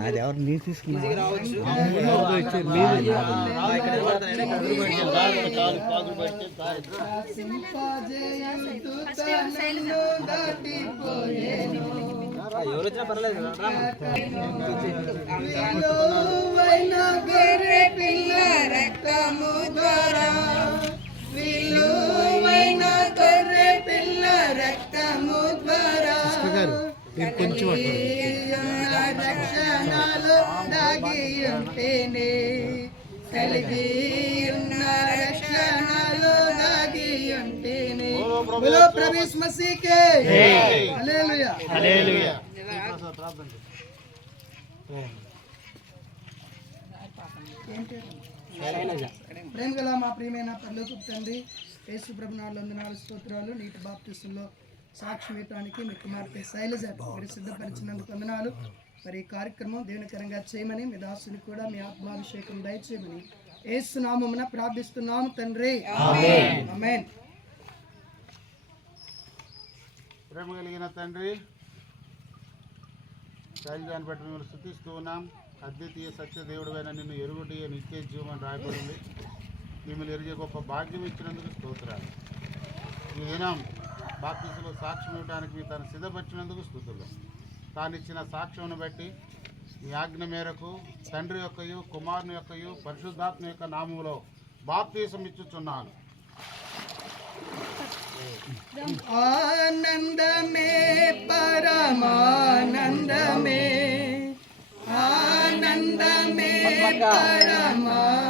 అది ఎవరు? నీ తీసుకున్నా ఎవరు వచ్చినా పర్లేదు రక్తము ద్వారా కొంచెం అటు రక్షణలు దాగి ఉంటేనే కలిగి ఉన్న రక్షణలు దాగి ఉంటేనే బోలో ప్రవేశ్ మసీకే. హల్లెలూయా. ప్రేమ గల మా ప్రియమైన పర్లోకి తండ్రి యేసు ప్రభు నాలుగు వందనాలు స్తోత్రాలు నీటి బాప్తిస్టుల్లో సాక్ష్యం ఇవ్వడానికి మీ కుమార్తె శైలజ మీరు సిద్ధపరిచినందుకు వందనాలు. మరి ఈ కార్యక్రమం దేవునికరంగా చేయమని మీ దాసుని కూడా మీ ఆత్మాభిషేకం దయచేయమని యేసు నామమున ప్రార్థిస్తున్నాము తండ్రి. ఆమేన్. ప్రేమ కలిగిన తండ్రి శైలజాన్ని బట్టి మిమ్మల్ని స్థుతిస్తూ ఉన్నాం. అద్వితీయ సత్య దేవుడువైన నిన్ను ఎరుగుటి నిత్య జీవం అని రాయబడింది. మిమ్మల్ని ఎరిగే గొప్ప భాగ్యం ఇచ్చినందుకు స్తోత్రాలు. ఈ దినం బాప్తిసులో సాక్ష్యం ఇవ్వడానికి మీ తను సిద్ధపరిచినందుకు స్థుతులు. తాను ఇచ్చిన సాక్ష్యం బట్టి మీ ఆజ్ఞ మేరకు తండ్రి యొక్కయు కుమారుని యొక్కయు పరిశుద్ధాత్మ యొక్క నామములో బాప్తీసం ఇచ్చుచున్నాను. ఆనందమే పరమానందమే. ఆనందమే పరమానందమే.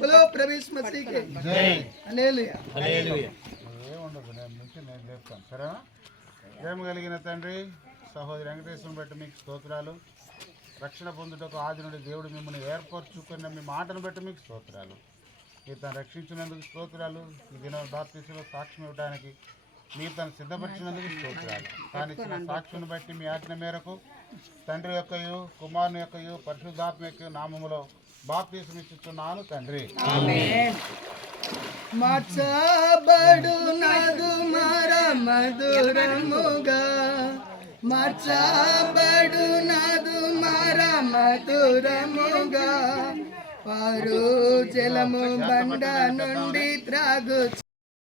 బోలో ప్రవేశ్ మసీకే హల్లెలూయా. ఏముండదు నేను నుంచి నేను చెప్తాను సరేనా? ప్రేమ కలిగిన తండ్రి సహోదరి వెంకటేశ్వరం బట్టి మీకు స్తోత్రాలు. రక్షణ పొందుటకు ఆది నుండి దేవుడు మిమ్మల్ని ఏర్పరచుకున్న మీ మాటను బట్టి మీకు స్తోత్రాలు. మీరు తను రక్షించినందుకు స్తోత్రాలు. ఈ దిన బాప్తీసులో సాక్ష్యం ఇవ్వడానికి మీరు తను సిద్ధపరిచినందుకు స్తోత్రాలు. తాను ఇచ్చిన సాక్ష్యం బట్టి మీ ఆజ్ఞ మేరకు తండ్రి యొక్కయు కుమారుని యొక్కయు పరిశుద్ధాత్మ యొక్క నామములో బాప్తీసం ఇచ్చుచున్నాను తండ్రి. మార్చబడు నదు మర మధురముగా మార్చబడు నదు మర మధురముగా వారు జలము బండ నుండి త్రాగుచు